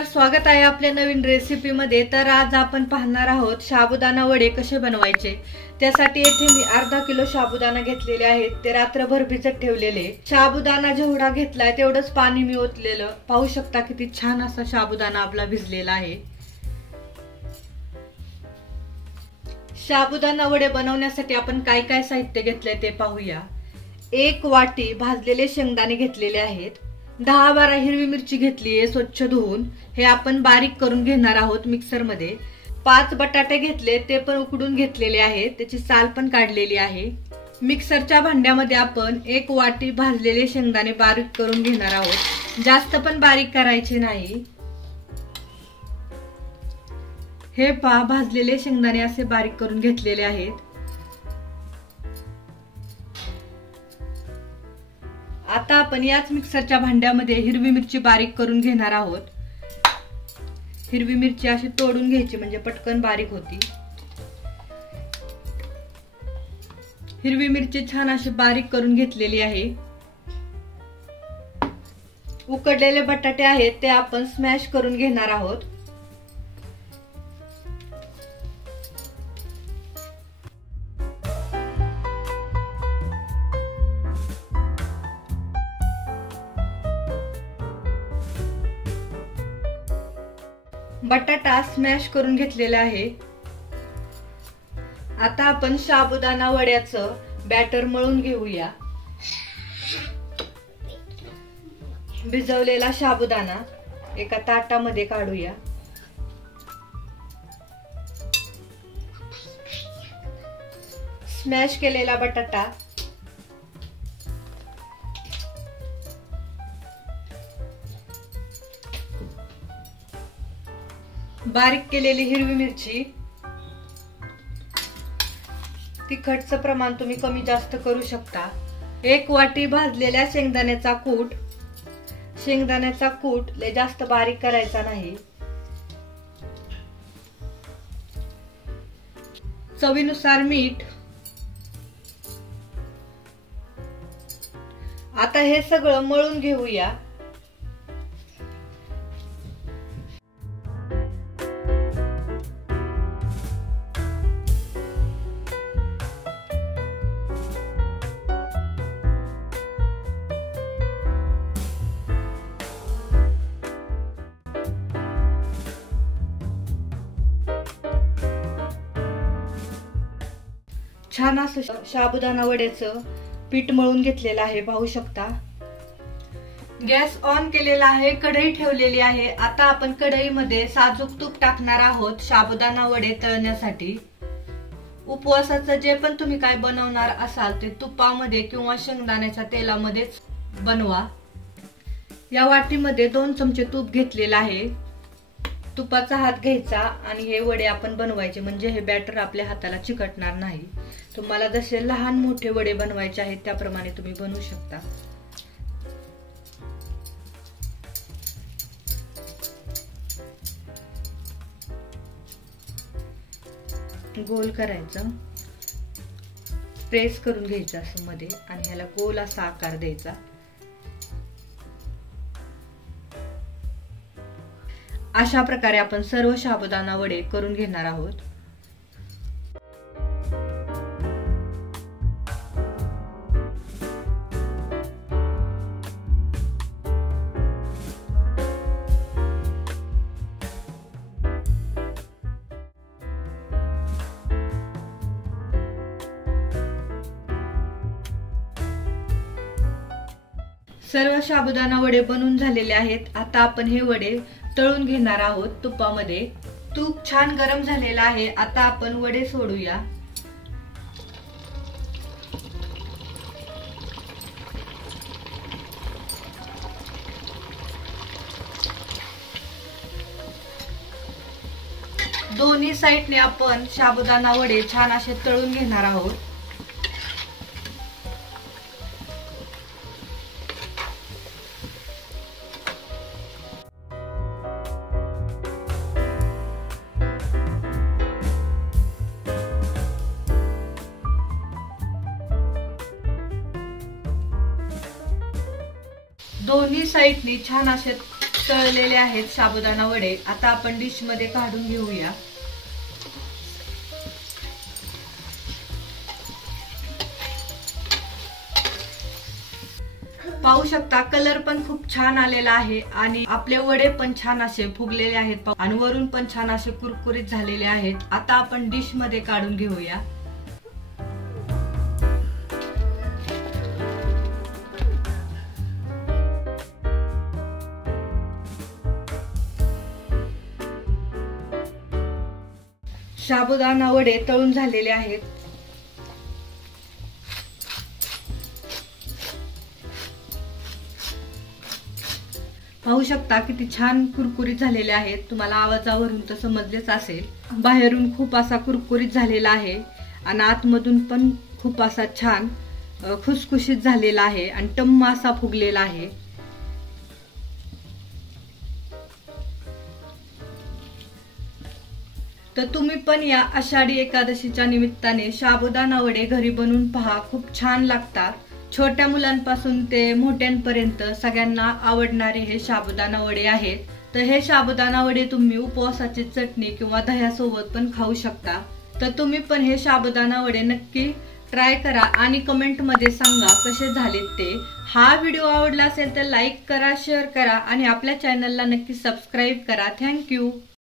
नमस्कार, स्वागत आहे आपल्या नवीन रेसिपी मध्ये। तर आज आपण पाहणार आहोत साबुदाणा वडे कसे बनवायचे। त्यासाठी येथे मी अर्धा किलो साबुदाणा घेतलेले आहेत, ते रात्रभर भिजत ठेवलेले। साबुदाणा जेवढा घेतलाय तेवढंच पाणी मी ओतलेलं। पाहू शकता किती छान असा साबुदाणा आपला भिजलेला आहे। साबुदाणा वडे बनवण्यासाठी आपण काय काय साहित्य घेतलंय ते पाहूया। 1 वाटी भाजलेले शेंगदाणे घेतलेले आहेत। 10-12 हिरवी मिरची घेतली आहे स्वच्छ धुवून, हे आपण बारीक करून घेणार आहोत मिक्सर मध्ये। 5 बटाटे घेतले, ते पण उकडून घेतलेले आहेत, त्याची साल पण काढलेली आहे। मिक्सरच्या भांड्यामध्ये आपण 1 वाटी भाजलेले शेंगदाणे बारीक करून घेणार आहोत, जास्त पण बारीक करायचे नाही। हे पहा, भाजलेले शेंगदाणे असे बारीक करून घेतलेले आहेत। आता आपण याच मिक्सरच्या भांड्यामध्ये हिरवी मिरची बारीक करून घेणार आहोत। हिरवी मिरची अशी तोडून घ्यायची, म्हणजे पटकन बारीक होती। हिरवी मिरची छान अशी बारीक करून घेतलेली आहे। उकडलेले बटाटे आहेत, ते आपण स्मॅश करून घेणार आहोत। बटाटा स्मॅश करून घेतलेला आहे। आता आपण साबुदाणा वड्याचं बॅटर मळून घेऊया। भिजवलेला साबुदाणा एका ताटामध्ये काढूया। स्मॅश केलेला बटाटा, बारीक केलेली हिरवी मिरची, तिखटचं प्रमाण तुम्ही कमी जास्त करू शकता। 1 वाटी भाजलेल्या शेंगदाण्याचा कूट, शेंगदाण्याचा कूट लय जास्त बारीक करायचा नाही। चवीनुसार मीठ। आता हे सगळं मळून घेऊया। छान असं साबुदाणा वड्याचं पीठ मळून घेतलेलं आहे, पाहू शकता। गॅस ऑन केलेला आहे, कढई ठेवलेली आहे। आता आपण कढईमध्ये साजूक तूप टाकणार आहोत साबुदाणा वडे तळण्यासाठी। उपवासाचं जे पण तुम्ही काय बनवणार असाल ते तुपामध्ये किंवा शेंगदाण्याच्या तेलामध्येच बनवा। या वाटीमध्ये 2 चमचे तूप घेतलेलं आहे। तुपाचा हात घ्यायचा आणि हे वडे आपण बनवायचे, म्हणजे हे बॅटर आपल्या हाताला चिकटणार नाही। तुम्हाला जसे लहान मोठे वडे बनवायचे आहेत त्याप्रमाणे तुम्ही बनवू शकता। गोल करायचं, प्रेस करून घ्यायचं असं मध्ये, आणि ह्याला गोल असा आकार द्यायचा। अशा प्रकारे आपण सर्व साबुदाणा वडे करून घेणार आहोत। सर्व साबुदाणा वडे बनवून झालेले आहेत। आता आपण हे वडे तळून घेणार आहोत तुपामध्ये। तूप छान गरम झालेला आहे। आता आपण वडे सोडूया। दोन्ही साइडने आपण साबुदाणा वडे छान असे तळून घेणार आहोत। दोन्ही साइडनी छान असे तळलेले आहेत साबुदाणा वडे. आता आपण डिश मध्ये काढून घेऊया. पाहू शकता कलर पण खूप छान आलेला आहे आणि आपले वडे पण छान असे फुगलेले आहेत आणि वरून पण छान असे कुरकुरीत झालेले आहेत. आता आपण डिश मध्ये काढून घेऊया. साबुदाणा वडे तळून झालेले आहेत. पाहू शकता किती छान कुरकुरीत झालेले आहेत. तुम्हाला आवाजावरून तर समजलेच असेल. बाहेरून खूप असा कुरकुरीत झालेला आहे आणि आतमधून पण खूप असा छान खुसखुशीत झालेला आहे आणि टम्म असा फुगलेला आहे. तर तुम्ही पण या आषाढी एकादशीच्या निमित्ताने साबुदाणा वडे घरी बनवून पहा. खूप छान लागतात. छोट्या मुलांपासून ते मोठ्यांपर्यंत सगळ्यांना आवडणारे हे साबुदाणा वडे आहेत. तर हे साबुदाणा वडे तुम्ही उपवासाची चटणी किंवा दह्यासोबत पण खाऊ शकता. तर तुम्ही पण हे साबुदाणा वडे नक्की ट्राय करा आणि कमेंट मध्ये सांगा कसे झालेत ते. हा व्हिडिओ आवडला असेल तर लाईक करा, शेअर करा आणि आपल्या चॅनलला नक्की सबस्क्राईब करा. थँक्यू.